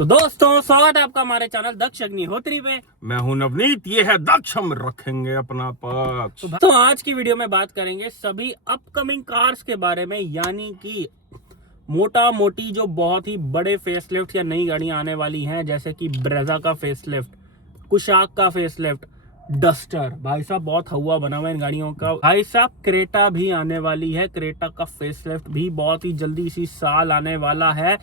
तो दोस्तों स्वागत है आपका हमारे चैनल दक्ष अग्निहोत्री पे। मैं हूं नवनीत, ये है दक्ष, हम रखेंगे अपना पक्ष। तो आज की वीडियो में बात करेंगे सभी अपकमिंग कार्स के बारे में, यानी कि मोटा मोटी जो बहुत ही बड़े फेसलिफ्ट या नई गाड़ियां आने वाली हैं, जैसे कि ब्रेजा का फेसलिफ्ट, कुशाक का फेसलिफ्ट, डस्टर। भाई साहब बहुत हवा बना हुआ है इन गाड़ियों का। भाई साहब क्रेटा भी आने वाली है, क्रेटा का फेसलिफ्ट भी बहुत ही जल्दी इसी साल आने वाला है।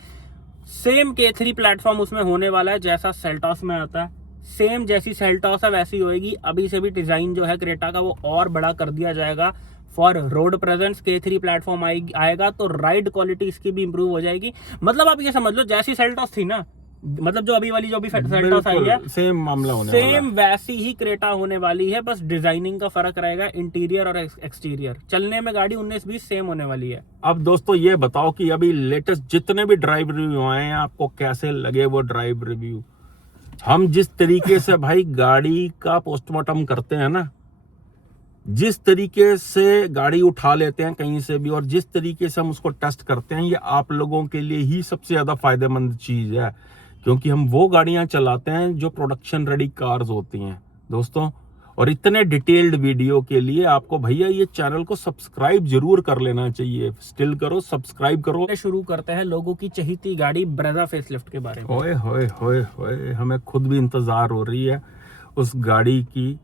सेम K3 प्लेटफॉर्म उसमें होने वाला है जैसा सेल्टॉस में आता है। सेम जैसी सेल्टॉस है वैसी होएगी। अभी से भी डिजाइन जो है क्रेटा का वो और बड़ा कर दिया जाएगा for road presence. K3 platform आएगा तो राइड क्वालिटी इसकी भी इंप्रूव हो जाएगी। मतलब आप ये समझ लो जैसी सेल्टॉस थी ना, मतलब जो अभी सेल्टॉस आई है, सेम मामला होने वाला है। सेम वैसी ही क्रेटा होने वाली है, बस डिजाइनिंग का फर्क रहेगा, इंटीरियर और एक्सटीरियर। चलने में गाड़ी 19-20 सेम होने वाली है। अब दोस्तों ये बताओ कि अभी लेटेस्ट जितने भी ड्राइव रिव्यू आए हैं, आपको कैसे लगे वो ड्राइव रिव्यू? हम जिस तरीके से भाई गाड़ी का पोस्टमार्टम करते हैं ना, जिस तरीके से गाड़ी उठा लेते हैं कहीं से भी, और जिस तरीके से हम उसको टेस्ट करते हैं, ये आप लोगों के लिए ही सबसे ज्यादा फायदेमंद चीज है, क्योंकि हम वो गाड़ियां चलाते हैं जो प्रोडक्शन रेडी कार्स होती हैं दोस्तों। और इतने डिटेल्ड वीडियो के लिए आपको भैया ये चैनल को सब्सक्राइब जरूर कर लेना चाहिए। स्टिल करो, सब्सक्राइब करो। शुरू करते हैं लोगों की चहीती गाड़ी ब्रेजा फेसलिफ्ट के बारे में। ओए होए होए होए, हमें खुद भी इंतजार हो रही है उस गाड़ी की,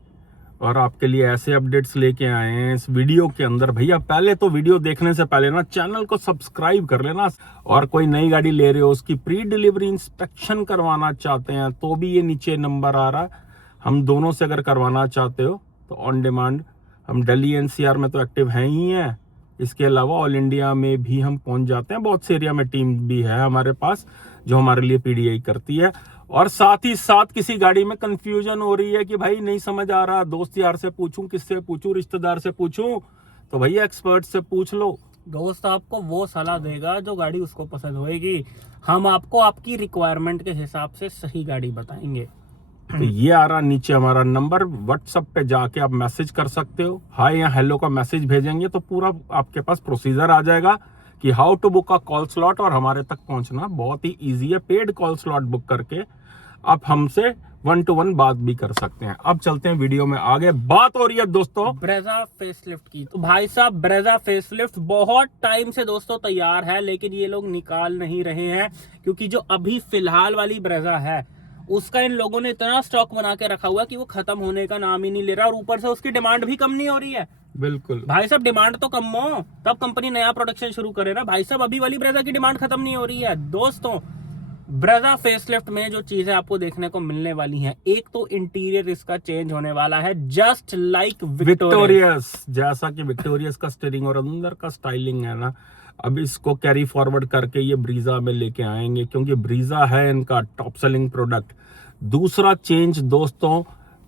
और आपके लिए ऐसे अपडेट्स लेके आए हैं इस वीडियो के अंदर। भैया पहले तो वीडियो देखने से पहले ना चैनल को सब्सक्राइब कर लेना, और कोई नई गाड़ी ले रहे हो उसकी प्री डिलीवरी इंस्पेक्शन करवाना चाहते हैं तो भी ये नीचे नंबर आ रहा है। हम दोनों से अगर करवाना चाहते हो तो ऑन डिमांड हम दिल्ली NCR में तो एक्टिव हैं ही हैं, इसके अलावा ऑल इंडिया में भी हम पहुंच जाते हैं। बहुत से एरिया में टीम भी है हमारे पास जो हमारे लिए PDI करती है। और साथ ही साथ किसी गाड़ी में कंफ्यूजन हो रही है कि भाई नहीं समझ आ रहा, दोस्त यार से पूछूं, किससे पूछूं, रिश्तेदार से पूछूं, तो भैया एक्सपर्ट से पूछ लो। दोस्त आपको वो सलाह देगा जो गाड़ी उसको पसंद होएगी। हम आपको आपकी रिक्वायरमेंट के हिसाब से सही गाड़ी बताएंगे। तो ये आ रहा नीचे हमारा नंबर, व्हाट्सएप पे जाके आप मैसेज कर सकते हो। हाय या हेलो का मैसेज भेजेंगे तो पूरा आपके पास प्रोसीजर आ जाएगा कि how to book a call slot, और हमारे तक पहुंचना बहुत ही इजी है। पेड कॉल स्लॉट बुक करके आप हमसे 1-to-1 बात भी कर सकते हैं। अब चलते हैं वीडियो में आगे। बात हो रही है दोस्तों ब्रेजा फेसलिफ्ट की। तो भाई साहब ब्रेजा फेसलिफ्ट बहुत टाइम से दोस्तों तैयार है, लेकिन ये लोग निकाल नहीं रहे हैं, क्योंकि जो अभी फिलहाल वाली ब्रेजा है उसका इन लोगों ने इतना स्टॉक बना के रखा हुआ कि वो खत्म होने का नाम ही नहीं ले रहा, और ऊपर से उसकी डिमांड भी कम नहीं हो रही है। बिल्कुल भाई साहब डिमांड तो कम हो तब कंपनी नया प्रोडक्शन शुरू करे ना। भाई साहब अभी वाली ब्रेजा की डिमांड खत्म नहीं हो रही है। दोस्तों ब्रेजा फेसलिफ्ट में जो चीजें आपको देखने को मिलने वाली हैं, एक तो इंटीरियर इसका चेंज होने वाला है, जस्ट लाइक विक्टोरियस, जैसा कि विक्टोरियस का स्टीयरिंग और अंदर का स्टाइलिंग है ना, अब इसको कैरी फॉरवर्ड करके ये ब्रीजा में लेके आएंगे, क्योंकि ब्रीजा है इनका टॉप सेलिंग प्रोडक्ट। दूसरा चेंज दोस्तों,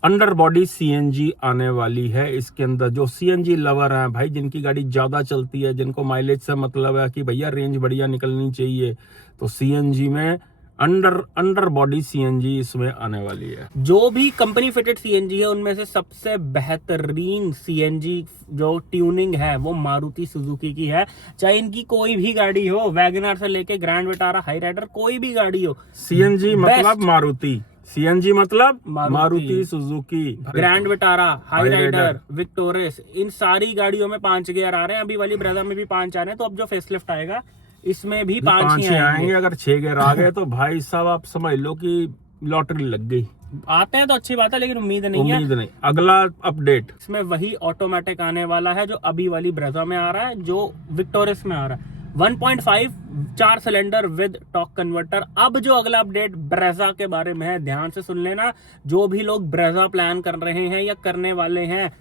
अंडर बॉडी CNG आने वाली है इसके अंदर। जो CNG लवर हैं भाई, जिनकी गाड़ी ज्यादा चलती है, जिनको माइलेज से मतलब है कि भैया रेंज बढ़िया निकलनी चाहिए, तो CNG में अंडर बॉडी CNG इसमें आने वाली है। जो भी कंपनी फिटेड CNG है उनमें से सबसे बेहतरीन CNG जो ट्यूनिंग है वो मारुति सुजुकी की है। चाहे इनकी कोई भी गाड़ी हो, वैगनर से लेके ग्रैंड विटारा, हाई राइडर, कोई भी गाड़ी हो, CNG मतलब मारुति, CNG मतलब Maruti Suzuki, Grand Vitara, Hyryder, Victoris, इन सारी गाड़ियों में 5 गियर आ रहे हैं। अभी वाली ब्रेजा में भी 5 आ रहे हैं, तो अब जो फेसलिफ्ट आएगा इसमें भी 5 ही आएंगे। अगर 6 गियर आ गए तो भाई साहब आप समझ लो कि लॉटरी लग गई। आते हैं तो अच्छी बात है, लेकिन उम्मीद नहीं है। अगला अपडेट इसमें वही ऑटोमेटिक आने वाला है जो अभी वाली ब्रेजा में आ रहा है, जो विक्टोरियस में आ रहा है। 1.5 4 सिलेंडर विद टॉर्क कन्वर्टर। अब जो अगला अपडेट ब्रेजा के बारे में है, ध्यान से सुन लेना। जो भी लोग ब्रेजा प्लान कर रहे हैं या करने वाले हैं,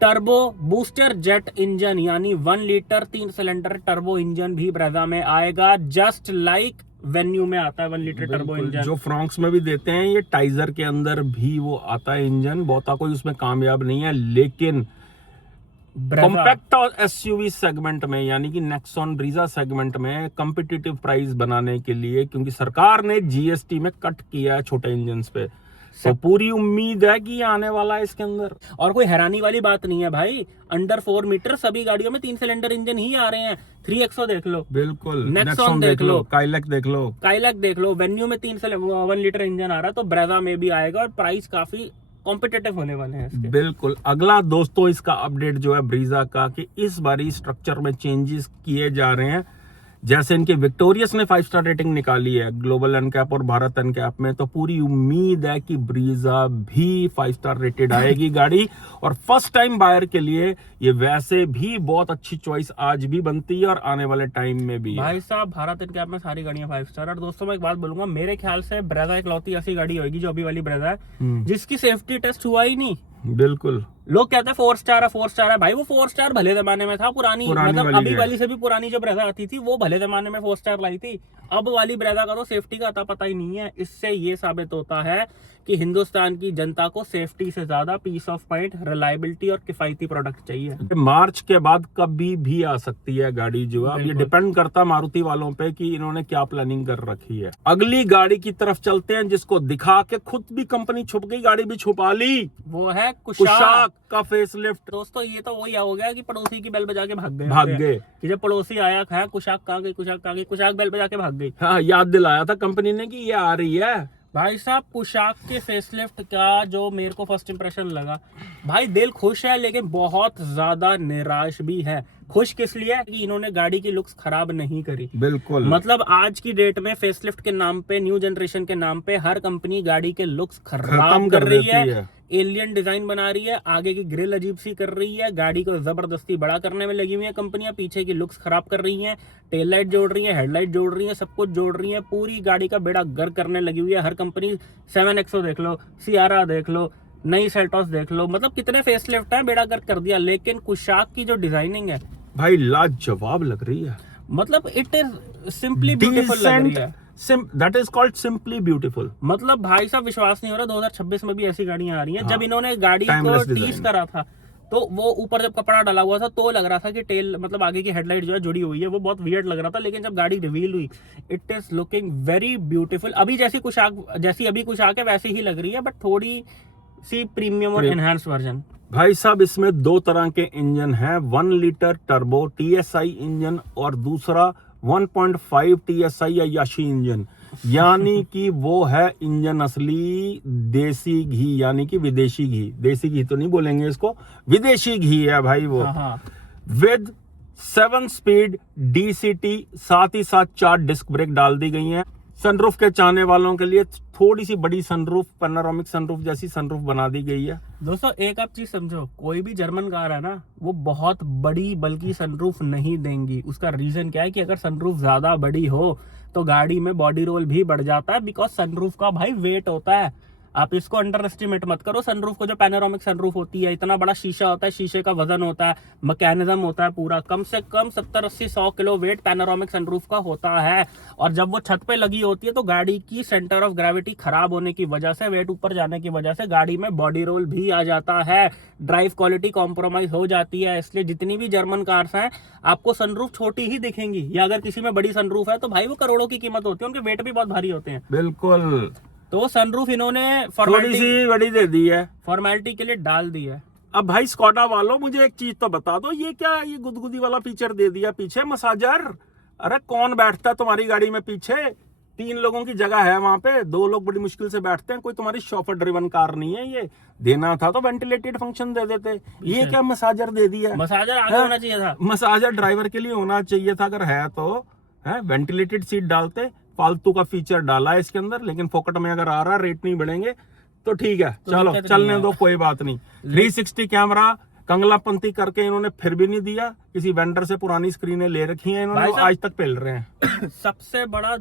टर्बो बूस्टर जेट इंजन यानी 1 लीटर 3 सिलेंडर टर्बो इंजन भी ब्रेजा में आएगा, जस्ट लाइक वेन्यू में आता है 1 लीटर टर्बो इंजन। जो फ्रॉन्क्स में भी देते हैं, ये टाइजर के अंदर भी वो आता है इंजन। बहुता कोई उसमें कामयाब नहीं है, लेकिन कॉम्पैक्ट और SUV सेगमेंट में, यानी कि नेक्सॉन ब्रीजा सेगमेंट में कॉम्पिटिटिव प्राइस बनाने के लिए, क्योंकि सरकार ने GST में कट किया है छोटे इंजन पे, तो पूरी उम्मीद है कि ये आने वाला है इसके अंदर। और कोई हैरानी वाली बात नहीं है भाई, अंडर 4 मीटर सभी गाड़ियों में 3 सिलेंडर इंजन ही आ रहे हैं। 3XO देख लो, बिल्कुल, नेक्सॉन देख लो, काइलैक देख लो, देख लो, वेन्यू में 1 लीटर इंजन आ रहा है, तो ब्रेजा में भी आएगा और प्राइस काफी कॉम्पिटिटिव होने वाले हैं इसके। बिल्कुल। अगला दोस्तों इसका अपडेट जो है ब्रीजा का, कि इस बारी स्ट्रक्चर में चेंजेस किए जा रहे हैं। जैसे इनके विक्टोरियस ने 5 स्टार रेटिंग निकाली है ग्लोबल एनकैप और भारत एनकैप में, तो पूरी उम्मीद है कि ब्रीजा भी 5 स्टार रेटेड आएगी गाड़ी। और फर्स्ट टाइम बायर के लिए ये वैसे भी बहुत अच्छी चॉइस आज भी बनती है और आने वाले टाइम में भी। भाई साहब भारत एनकैप में सारी गाड़ियां 5 स्टार। और दोस्तों मैं एक बात बोलूंगा, मेरे ख्याल से ब्रेजा इकलौती ऐसी गाड़ी होगी जो अभी वाली ब्रेजा है जिसकी सेफ्टी टेस्ट हुआ ही नहीं। बिल्कुल। लोग कहते हैं 4 स्टार है भाई, वो 4 स्टार भले जमाने में था, पुरानी मतलब अभी वाली से भी पुरानी जो ब्रेजा आती थी वो भले जमाने में 4 स्टार लाई थी। अब वाली ब्रेजा का तो सेफ्टी का अता पता ही नहीं है। इससे ये साबित होता है कि हिंदुस्तान की जनता को सेफ्टी से ज्यादा पीस ऑफ माइंड, रिलायबिलिटी और किफायती प्रोडक्ट चाहिए। मार्च के बाद कभी भी आ सकती है गाड़ी जो है। अब ये डिपेंड करता है मारुति वालों पे कि इन्होंने क्या प्लानिंग कर रखी है। अगली गाड़ी की तरफ चलते हैं जिसको दिखा के खुद भी कंपनी छुप गई, गाड़ी भी छुपा ली। वो है कुशाक का फेसलिफ्ट। दोस्तों ये तो वही हो गया कि पड़ोसी की बेल बजा के भाग गए कि जब पड़ोसी आया है कुशाक कहाँ गई, कुशाक बेल बजा के भाग गई। हाँ, याद दिलाया था कंपनी ने कि ये आ रही है। भाई साहब कुशाक के फेसलिफ्ट का जो मेरे को फर्स्ट इंप्रेशन लगा, भाई दिल खुश है लेकिन बहुत ज्यादा निराश भी है। खुश किस लिए कि इन्होंने गाड़ी की लुक्स खराब नहीं करी। बिल्कुल। मतलब आज की डेट में फेसलिफ्ट के नाम पे, न्यू जनरेशन के नाम पे हर कंपनी गाड़ी के लुक्स खराब कर रही है। एलियन डिजाइन बना रही है, आगे की ग्रिल अजीब सी कर रही है, गाड़ी को जबरदस्ती बड़ा करने में लगी हुई है कंपनियां, पीछे की लुक्स खराब कर रही हैं, टेल लाइट जोड़ रही है, हेडलाइट जोड़ रही है, सब कुछ जोड़ रही है, पूरी गाड़ी का बेड़ा गर्क करने लगी हुई है हर कंपनी। 7XO देख लो, सियारा देख लो, नई सेल्टॉस देख लो, मतलब कितने फेसलिफ्ट है, बेड़ा गर्क कर दिया। लेकिन कुशाक की जो डिजाइनिंग है भाई लाजवाब लग रही है। मतलब इट इज सिंपली ब्यूटीफुल लग रही है। That is called simply beautiful। मतलब भाई साहब विश्वास नहीं हो रहा 2026 में भी ऐसी गाड़ियां आ रही हैं। जब इन्होंने गाड़ी को टीज करा था तो वो ऊपर जब कपड़ा डाला हुआ था तो लग रहा था कि टेल मतलब आगे की हेडलाइट जो है जुड़ी हुई है, वो बहुत वियर्ड लग रहा था। लेकिन जब गाड़ी रिवील हुई, it is looking very beautiful. अभी जैसी कुशाक है वैसी ही लग रही है, बट थोड़ी सी प्रीमियम और एनहांस वर्जन। भाई साहब इसमें 2 तरह के इंजन हैं, 1 लीटर टर्बो TSI इंजन और दूसरा 1.5 TSI या याशी इंजन। यानी कि वो है इंजन असली देसी घी, यानी कि विदेशी घी। देसी घी तो नहीं बोलेंगे इसको, विदेशी घी है भाई वो। विद 7 स्पीड DCT, साथ ही साथ 4 डिस्क ब्रेक डाल दी गई हैं। सनरूफ के चाहने वालों के लिए थोड़ी सी बड़ी सनरूफ, पैनोरामिक सनरूफ जैसी सनरूफ बना दी गई है। दोस्तों एक आप चीज समझो, कोई भी जर्मन कार है ना, वो बहुत बड़ी बल्कि सनरूफ नहीं देंगी। उसका रीजन क्या है कि अगर सनरूफ ज्यादा बड़ी हो तो गाड़ी में बॉडी रोल भी बढ़ जाता है, बिकॉज सनरूफ का भाई वेट होता है। आप इसको अंडर एस्टिमेट मत करो। सनरूफ को जो पैनोरामिक सनरूफ होती है, इतना बड़ा शीशा होता है, शीशे का वजन होता है, मैकेनिज्म होता है पूरा, कम से कम 70-80-100 किलो वेट पैनोरामिक सनरूफ का होता है। और जब वो छत पे लगी होती है तो गाड़ी की सेंटर ऑफ ग्रेविटी खराब होने की वजह से, वेट ऊपर जाने की वजह से गाड़ी में बॉडी रोल भी आ जाता है, ड्राइव क्वालिटी कॉम्प्रोमाइज हो जाती है। इसलिए जितनी भी जर्मन कार्स हैं आपको सनरूफ छोटी ही दिखेंगी, या अगर किसी में बड़ी सनरूफ है तो भाई वो करोड़ों की कीमत होती है, उनके वेट भी बहुत भारी होते हैं। बिल्कुल। तो सनरूफ इन्होंने थोड़ी सी बड़ी दे दी है, फॉर्मेलिटी के लिए डाल दी है। अब भाई स्कॉडा वालों मुझे एक चीज तो बता दो, ये क्या ये गुदगुदी वाला फीचर दे दिया पीछे, मसाजर? अरे कौन बैठता है तुम्हारी गाड़ी में पीछे? 3 लोगों की जगह है वहां पे, 2 लोग बड़ी मुश्किल से बैठते हैं। कोई तुम्हारी शॉफर ड्रिवन कार नहीं है। ये देना था तो वेंटिलेटेड फंक्शन दे देते, ये क्या मसाजर दे दिया? मसाजर आगे होना चाहिए था, मसाजर ड्राइवर के लिए होना चाहिए था। अगर है तो वेंटिलेटेड सीट डालते, फालतू का फीचर डाला है इसके अंदर। लेकिन फोकट में अगर आ रहा, रेट नहीं बढ़ेंगे तो ठीक है, चलो चलने दो, कोई बात नहीं। 360 कैमरा कंगलापंती करके इन्होंने फिर भी नहीं दिया। किसी वेंडर से पुरानी स्क्रीनें ले रखी हैं इन्होंने, आज तक पेल रहे हैं। सबसे बड़ा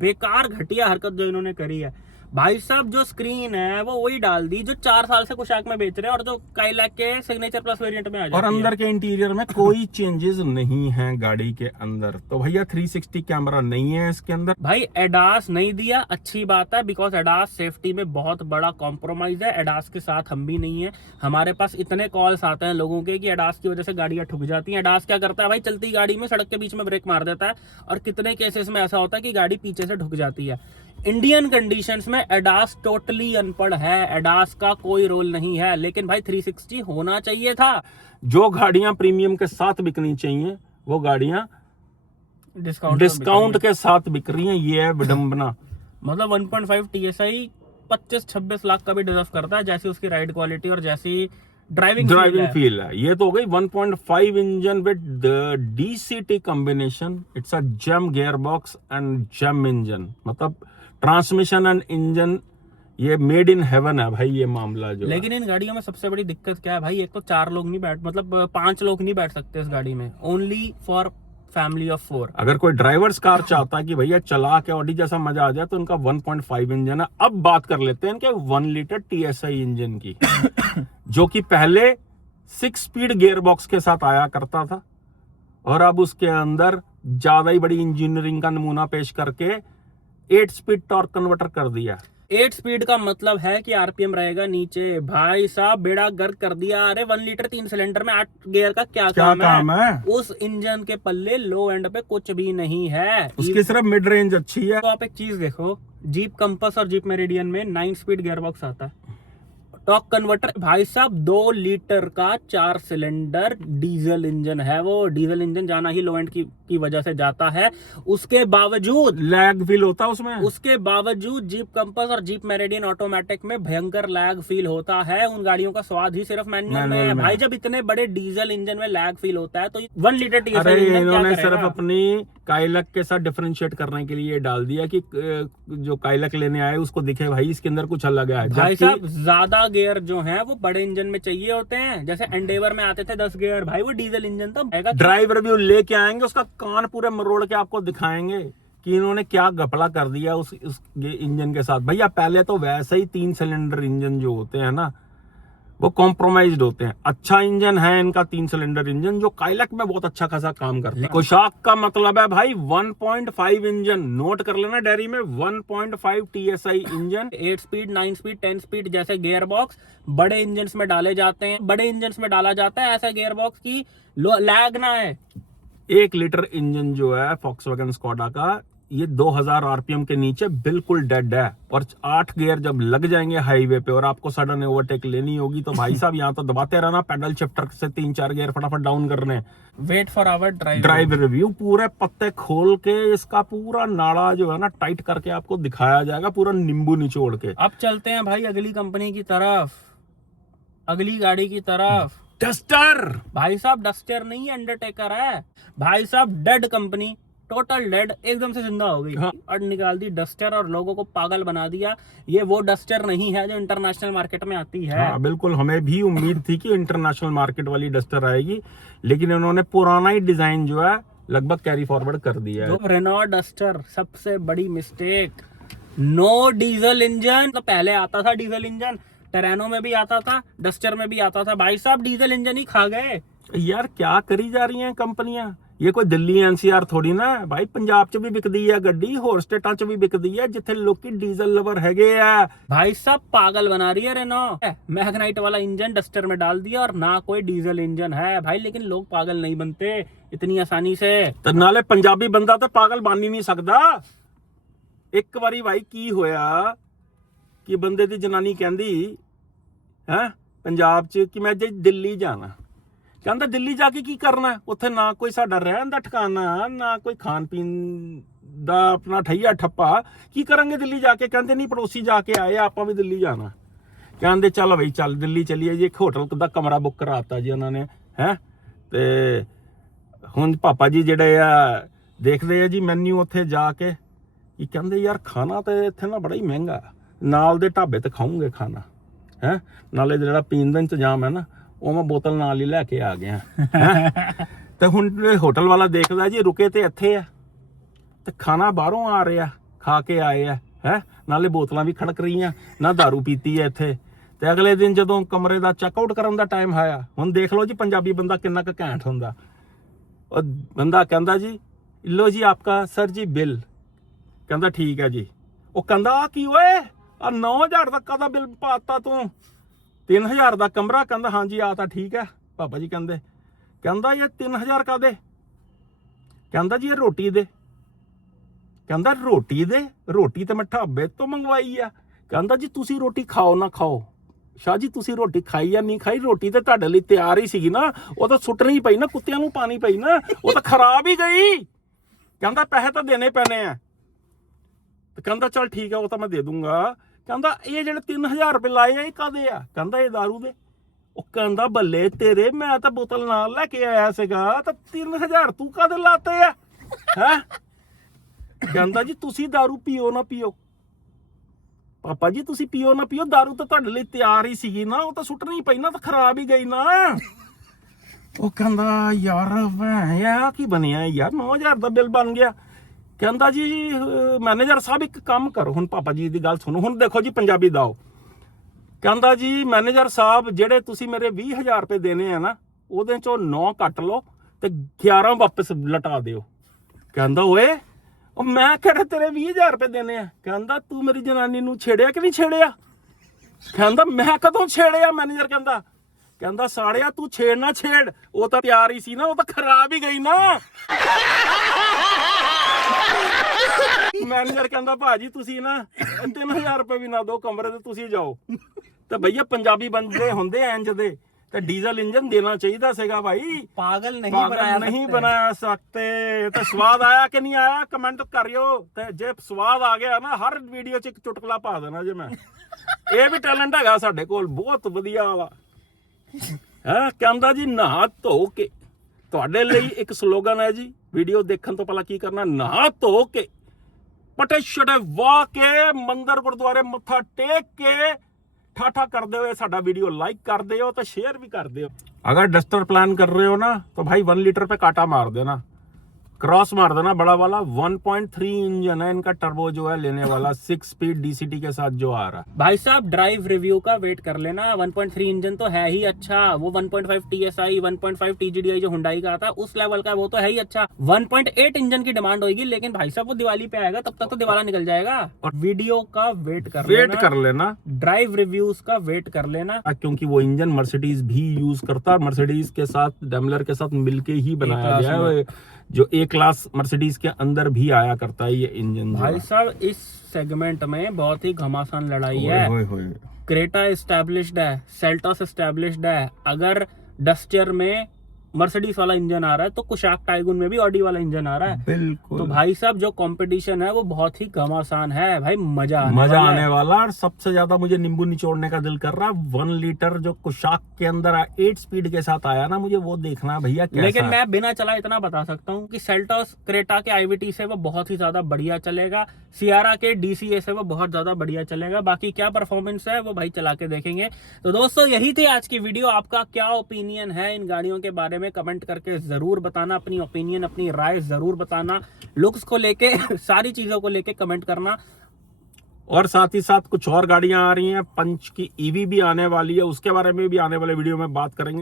बेकार घटिया हरकत जो इन्होंने करी है भाई साहब, जो स्क्रीन है वो वही डाल दी जो 4 साल से कुशाक में बेच रहे हैं और जो काइलैक के सिग्नेचर प्लस वेरिएंट में आ जाती है। और अंदर के इंटीरियर में कोई चेंजेस नहीं है गाड़ी के अंदर। तो भैया 360 कैमरा नहीं है इसके अंदर। भाई एडास नहीं दिया, अच्छी बात है, बिकॉज एडास सेफ्टी में बहुत बड़ा कॉम्प्रोमाइज है। एडास के साथ हम भी नहीं है। हमारे पास इतने कॉल्स आते हैं लोगों के कि एडास की वजह से गाड़ियां ठुक जाती हैं। एडास क्या करता है भाई, चलती गाड़ी में सड़क के बीच में ब्रेक मार देता है, और कितने केसेस में ऐसा होता है कि गाड़ी पीछे से ठुक जाती है। इंडियन कंडीशंस में एडास टोटली अनपढ़ है, एडास का कोई रोल नहीं है, लेकिन भाई 360 होना चाहिए था। जो गाड़ियां प्रीमियम के साथ बिकनी चाहिए वो गाड़ियां डिस्काउंट के साथ बिक रही हैं, ये है विडंबना। मतलब 1.5 TSI 25-26 लाख का भी डिजर्व करता है, जैसी उसकी राइड क्वालिटी और जैसी ड्राइविंग फील है। ये तो हो गई 1.5 engine with DCT combination, it's a gem gearbox and gem engine, मतलब ट्रांसमिशन एंड इंजन ये मेड इन हेवन है भाई ये मामला जो। लेकिन इन गाड़ियों में सबसे बड़ी दिक्कत क्या है भाई, एक तो 4 लोग नहीं बैठ, मतलब 5 लोग नहीं बैठ सकते इस गाड़ी में, ओनली फॉर फैमिली ऑफ 4। अगर कोई ड्राइवर्स कार चाहता है कि भैया चला के ऑडी जैसा मजा आ जाए तो उनका 1.5 इंजन है। अब बात कर लेते हैं इनके 1 लीटर TSI इंजन की जो कि पहले 6 स्पीड गियर बॉक्स के साथ आया करता था और अब उसके अंदर ज्यादा ही बड़ी इंजीनियरिंग का नमूना पेश करके 8 स्पीड टॉर्क कन्वर्टर कर दिया। 8 स्पीड का मतलब है कि RPM रहेगा नीचे। भाई साहब बेड़ा गर्क कर दिया। अरे 1 लीटर 3 सिलेंडर में 8 गियर का क्या काम है? उस इंजन के पल्ले लो एंड पे कुछ भी नहीं है, उसकी सिर्फ मिड रेंज अच्छी है। तो आप एक चीज देखो, जीप कंपस और जीप मेरिडियन में 9 स्पीड गियर बॉक्स आता है, टॉर्क कन्वर्टर भाई साहब 2 लीटर का 4 सिलेंडर डीजल इंजन है। वो डीजल इंजन जाना ही लो एंड की वजह से जाता है, उसके बावजूद लैग फील होता है उसमें। उसके बावजूद जीप कंपस और जीप मेरिडियन ऑटोमेटिक में भयंकर लैग फील होता है। उन गाड़ियों का स्वाद ही सिर्फ मैनुअल में है भाई। जब इतने बड़े डीजल इंजन में लैग फील होता है तो 1 लीटर TSI इंजन इन्होंने सिर्फ अपनी काइलक के साथ डिफरेंशिएट करने के लिए डाल दिया कि जो काइलक लेने आए उसको दिखे भाई इसके अंदर कुछ अलग है। भाई साहब ज्यादा गियर जो है वो बड़े इंजन में चाहिए होते हैं, जैसे एंडेवर में आते थे 10 गियर, भाई वो डीजल इंजन तो ड्राइव रिव्यू लेके आएंगे, उसका कान पूरे मरोड़ के आपको दिखाएंगे कि इन्होंने क्या घपला कर दिया उस इंजन के साथ। भैया पहले तो वैसे ही 3 सिलेंडर इंजन जो होते हैं ना वो कॉम्प्रोमाइज्ड होते हैं। अच्छा इंजन है इनका 3 सिलेंडर इंजन जो काइलक में बहुत अच्छा खासा काम करता है। कोशाक का मतलब है भाई 1.5 इंजन, नोट कर लेना डायरी में, 1.5 TSI engine. 8 speed 9 speed 10 speed जैसे गियर बॉक्स बड़े इंजन में डाले जाते हैं, बड़े इंजन में डाला जाता है ऐसा गियर बॉक्स की लैग ना है। 1 लीटर इंजन जो है फॉक्सवैगन स्कोडा का ये 2000 RPM के नीचे बिल्कुल डेड है, और 8 गियर जब लग जाएंगे हाईवे पे और आपको सडन ओवरटेक लेनी होगी तो भाई साहब यहाँ तो दबाते रहना पैडल शिफ्टर से 3-4 गियर फटाफट डाउन करने। Wait for our drive review पूरे पत्ते खोल के इसका पूरा नाड़ा जो है ना टाइट करके आपको दिखाया जाएगा, पूरा नींबू निचोड़ के। अब चलते हैं भाई अगली कंपनी की तरफ, अगली गाड़ी की तरफ। डस्टर भाई साहब डस्टर नहीं अंडरटेकर है भाई साहब, डेड कंपनी, टोटल डेड, एकदम से जिंदा हो गई। हाँ। और निकाल दी डस्टर और लोगों को पागल बना दिया। ये वो डस्टर नहीं है जो इंटरनेशनल मार्केट में आती है। हाँ, बिल्कुल हमें भी उम्मीद थी कि इंटरनेशनल मार्केट वाली डस्टर आएगी, लेकिन इन्होंने पुराना ही डिजाइन जो है लगभग कैरी फॉरवर्ड कर दिया है। रेनॉ डस्टर सबसे बड़ी मिस्टेक, नो डीजल इंजन। तो पहले आता था डीजल इंजन, टेरेनो में भी आता था, डस्टर में भी आता था, भाई साहब डीजल इंजन ही खा गए। यार क्या करी जा रही हैं कंपनियां, ये कोई दिल्ली NCR थोड़ी ना भाई, पंजाब च भी बिकदी है गड्डी, होर स्टेटां च भी बिकदी है जिथे लोकी डीजल लवर हैगे आ। भाई साहब पागल बना रही है रेनो, मैग्नाइट वाला इंजन डस्टर में डाल दिया और ना कोई डीजल इंजन है भाई। लेकिन लोग पागल नहीं बनते इतनी आसानी से। तो नाले पंजाबी बंदा तो पागल बन ही नहीं सकदा। एक बारी भाई की होया कि बंदे दी जनानी कहंदी है पंजाब च कि मैं जे दिल्ली जाना, कहता दिल्ली जाके की करना, उत्थे ना कोई साडा रहन दा ठिकाना ना कोई खान पीन दा अपना ठैया ठप्पा, की करेंगे दिल्ली जाके। कहते नहीं पड़ोसी जाके आए आपां भी दिल्ली जाना। कहते चल भाई चल दिल्ली चलिए जी, एक होटल दा कमरा बुक कराता जी उन्होंने है। ते हुण पापा जी जेडे आ देखदे आ जी मैन्यू उत्थे जाके, कि कहते यार खाना तो इत्थे ना बड़ा ही महंगा, नाल दे ढाबे ते खाऊंगे खाना है, नाले जेड़ा पीन दा इंतजाम है ना ਉਹ ਮੈਂ ਬੋਤਲ ਨਾਲ ਹੀ ਲੈ ਕੇ ਆ ਗਿਆ ਤੇ ਹੁਣ ਹੋਟਲ ਵਾਲਾ ਦੇਖਦਾ ਜੀ ਰੁਕੇ ਤੇ ਇੱਥੇ ਆ ਤੇ ਖਾਣਾ ਬਾਹਰੋਂ ਆ ਰਿਹਾ, ਖਾ ਕੇ ਆਏ ਆ ਹੈ, ਨਾਲੇ ਬੋਤਲਾਂ ਵੀ ਖੜਕ ਰਹੀਆਂ, ਨਾ दारू ਪੀਤੀ ਹੈ ਇੱਥੇ। ਤੇ ਅਗਲੇ ਦਿਨ ਜਦੋਂ ਕਮਰੇ ਦਾ ਚੈੱਕਆਊਟ ਕਰਨ ਦਾ ਟਾਈਮ ਆਇਆ, ਹੁਣ ਦੇਖ ਲਓ ਜੀ ਪੰਜਾਬੀ ਬੰਦਾ ਕਿੰਨਾ ਕੁ ਘੈਂਟ ਹੁੰਦਾ। ਉਹ ਬੰਦਾ ਕਹਿੰਦਾ ਜੀ ਲੋ ਜੀ ਆਪਕਾ ਸਰ ਜੀ ਬਿੱਲ, ਕਹਿੰਦਾ ਠੀਕ ਹੈ ਜੀ। ਉਹ ਕਹਿੰਦਾ ਆ ਕੀ ਓਏ ਆ 9000 ਤੱਕ ਦਾ ਬਿੱਲ ਪਾਤਾ ਤੂੰ, 3000 ਦਾ ਕਮਰਾ, ਕਹਿੰਦਾ ਹਾਂਜੀ ਆ ਤਾਂ ਠੀਕ ਹੈ ਪਾਪਾ ਜੀ। ਕਹਿੰਦਾ ਇਹ 3000 ਕਾਦੇ, ਕਹਿੰਦਾ ਜੀ ਇਹ ਰੋਟੀ ਦੇ। ਕਹਿੰਦਾ ਰੋਟੀ ਤੇ ਮੈਂ ਢਾਬੇ ਤੋਂ ਮੰਗਵਾਈ ਆ। ਕਹਿੰਦਾ ਜੀ ਤੁਸੀਂ ਰੋਟੀ ਖਾਓ ਨਾ ਖਾਓ, ਸ਼ਾਹ ਜੀ ਤੁਸੀਂ ਰੋਟੀ ਖਾਈ ਜਾਂ ਨਹੀਂ ਖਾਈ, ਰੋਟੀ ਤੇ ਤੁਹਾਡੇ ਲਈ ਤਿਆਰ ਹੀ ਸੀਗੀ ਨਾ, ਉਹ ਤਾਂ ਸੁੱਟਣੀ ਪਈ ਨਾ, ਕੁੱਤਿਆਂ ਨੂੰ ਪਾਣੀ ਪਈ ਨਾ, ਉਹ ਤਾਂ ਖਰਾਬ ਹੀ ਗਈ। ਕਹਿੰਦਾ ਪੈਸੇ ਤਾਂ ਦੇਣੇ ਪੈਣੇ ਆ। ਤੇ ਕਹਿੰਦਾ ਚੱਲ ਠੀਕ ਆ, ਉਹ ਤਾਂ ਮੈਂ ਦੇ ਦੂੰਗਾ। ਕਹਿੰਦਾ ਇਹ ਜਿਹੜੇ 3000 ਰੁਪਏ ਲਾਏ ਆ ਇਹ ਕਾਦੇ ਆ? ਕਹਿੰਦਾ ਇਹ ਦਾਰੂ ਦੇ। ਉਹ ਕਹਿੰਦਾ ਬੱਲੇ ਤੇਰੇ, ਮੈਂ ਤਾਂ ਬੋਤਲ ਨਾਲ ਲੈ ਕੇ ਆਇਆ ਸੀਗਾ, ਤਾਂ 3000 ਤੂੰ ਕਾਦੇ ਲਾਤੇ ਆ ਹੈ? ਕਹਿੰਦਾ ਜੀ ਤੁਸੀਂ ਦਾਰੂ ਪੀਓ ਨਾ ਪੀਓ, ਪਾਪਾ ਜੀ ਤੁਸੀਂ ਪੀਓ ਨਾ ਪੀਓ, ਦਾਰੂ ਤਾਂ ਤੁਹਾਡੇ ਲਈ ਤਿਆਰ ਹੀ ਸੀਗੀ ਨਾ, ਉਹ ਤਾਂ ਸੁੱਟਣੀ ਪਈ ਨਾ, ਤਾਂ ਖਰਾਬ ਹੀ ਗਈ ਨਾ। ਉਹ ਕਹਿੰਦਾ ਯਾਰ ਆ ਕੀ ਬਣਿਆ ਯਾਰ, 9000 ਦਾ ਬਿੱਲ ਬਣ ਗਿਆ। ਕਹਿੰਦਾ ਜੀ ਮੈਨੇਜਰ ਸਾਹਿਬ ਇੱਕ ਕੰਮ ਕਰੋ, ਹੁਣ ਪਾਪਾ ਜੀ ਦੀ ਗੱਲ ਸੁਣੋ, ਹੁਣ ਦੇਖੋ ਜੀ ਪੰਜਾਬੀ ਦਾਓ। ਕਹਿੰਦਾ ਜੀ ਮੈਨੇਜਰ ਸਾਹਿਬ ਜਿਹੜੇ ਤੁਸੀਂ ਮੇਰੇ 20000 ਰੁਪਏ ਦੇਣੇ ਆ ਨਾ, ਉਹਦੇ ਚੋਂ 9 ਕੱਟ ਲਓ ਤੇ 11 ਵਾਪਸ ਲਟਾ ਦਿਓ। ਕਹਿੰਦਾ ਓਏ ਉਹ ਮੈਂ ਕਿਹੜੇ ਤੇਰੇ 20000 ਰੁਪਏ ਦੇਣੇ ਆ? ਕਹਿੰਦਾ ਤੂੰ ਮੇਰੀ ਜਨਾਨੀ ਨੂੰ ਛੇੜਿਆ ਕਿ ਨਹੀਂ ਛੇੜਿਆ? ਕਹਿੰਦਾ ਮੈਂ ਕਦੋਂ ਛੇੜਿਆ? ਮੈਨੇਜਰ ਕਹਿੰਦਾ ਸਾੜਿਆ ਤੂੰ ਛੇੜ ਨਾ ਛੇੜ, ਉਹ ਤਾਂ ਤਿਆਰ ਹੀ ਸੀ ਨਾ, ਉਹ ਤਾਂ ਖਰਾਬ ਹੀ ਗਈ ਨਾ। ਮੈਨੇਜਰ ਕਹਿੰਦਾ ਭਾਜੀ ਤੁਸੀਂ ਨਾ 3000 ਰੁਪਏ ਵੀ ਨਾ ਦੋ, ਕਮਰੇ ਤੇ ਤੁਸੀਂ ਜਾਓ। ਤੇ ਭਈਆ ਪੰਜਾਬੀ ਬੰਦੇ ਹੁੰਦੇ ਇੰਜ ਦੇ, ਤੇ ਡੀਜ਼ਲ ਇੰਜਨ ਦੇਣਾ ਚਾਹੀਦਾ ਸੀਗਾ ਭਾਈ। पागल नहीं बना सकते। ਤੇ ਸਵਾਦ ਆਇਆ ਕਿ ਨਹੀਂ ਆਇਆ ਕਮੈਂਟ ਕਰਿਓ, ਤੇ ਜੇ ਸਵਾਦ ਆ ਗਿਆ ਨਾ ਹਰ ਵੀਡੀਓ 'ਚ ਇੱਕ ਚੁਟਕਲਾ ਪਾ ਦੇਣਾ ਜੇ ਮੈਂ। ਇਹ ਵੀ ਟੈਲੈਂਟ ਹੈਗਾ ਸਾਡੇ ਕੋਲ, ਬਹੁਤ ਵਧੀਆ ਵਾ। ਕਹਿੰਦਾ ਜੀ ਨਹਾ ਧੋ ਕੇ, ਤੁਹਾਡੇ ਲਈ ਇੱਕ ਸਲੋਗਨ ਹੈ ਜੀ, ਵੀਡੀਓ ਦੇਖਣ ਤੋਂ ਪਹਿਲਾਂ ਕੀ ਕਰਨਾ, ਨਹਾ ਧੋ ਕੇ ਪਟੇ ਛਟੇ ਵਾਹ ਕੇ ਮੰਦਰ ਗੁਰਦੁਆਰੇ ਮੱਥਾ ਟੇਕ ਕੇ ਠਾਠਾ ਕਰਦੇ ਹੋਏ ਸਾਡਾ ਵੀਡੀਓ लाइक कर दो तो शेयर भी कर दो। अगर डस्टर प्लान कर रहे हो ना तो भाई 1 लीटर पे काटा मार देना, क्रॉस मार देना बड़ा वाला। 1.3 इंजन है इनका, टर्बो जो है लेने वाला, 6 स्पीड डीसीटी के साथ जो आ रहा है। भाई साहब ड्राइव रिव्यू का वेट कर लेना, 1.3 इंजन तो है ही अच्छा, वो 1.5 TSI 1.5 TGDI जो हुंडई का आता है उस लेवल का, वो तो है ही अच्छा। 1.8 इंजन की डिमांड होगी, लेकिन भाई साहब वो दिवाली पे आएगा, तब तक तो दिवाला निकल जाएगा। और वीडियो का वेट कर लेना, ड्राइव रिव्यूज का वेट कर लेना, क्योंकि वो इंजन मर्सिडीज भी यूज करता है, मर्सिडीज के साथ डेमलर के साथ मिलके ही बनाया गया है, जो ए क्लास मर्सिडीज के अंदर भी आया करता है ये इंजन। भाई साहब इस सेगमेंट में बहुत ही घमासान लड़ाई है। क्रेटा एस्टैब्लिश्ड है, सेल्टॉस एस्टैब्लिश्ड है, अगर डस्टर में मर्सिडीज वाला इंजन आ रहा है तो कुशाक टाइगून में भी ऑडी वाला इंजन आ रहा है। बिल्कुल। तो भाई साहब जो कंपटीशन है वो बहुत ही घमासान है भाई, मजा आने वाला। और सबसे ज्यादा मुझे नींबू निचोड़ने का दिल कर रहा है, 1 लीटर जो कुशाक के अंदर 8 स्पीड के साथ आया ना, मुझे वो देखना भैया कैसा। लेकिन मैं बिना चला इतना बता सकता हूँ कि सेल्टॉस क्रेटा के IVT से वो बहुत ही ज्यादा बढ़िया चलेगा, सियारा के DCA से वो बहुत ज्यादा बढ़िया चलेगा। बाकी क्या परफॉर्मेंस है वो भाई चला के देखेंगे। तो दोस्तों यही थी आज की वीडियो, आपका क्या ओपिनियन है इन गाड़ियों के बारे में कमेंट करके जरूर बताना, अपनी ओपिनियन अपनी राय जरूर बताना, लुक्स को लेके सारी चीजों को लेके कमेंट करना। और साथ ही साथ कुछ और गाड़ियां आ रही हैं, पंच की EV भी आने वाली है, उसके बारे में भी आने वाले वीडियो में बात करेंगे।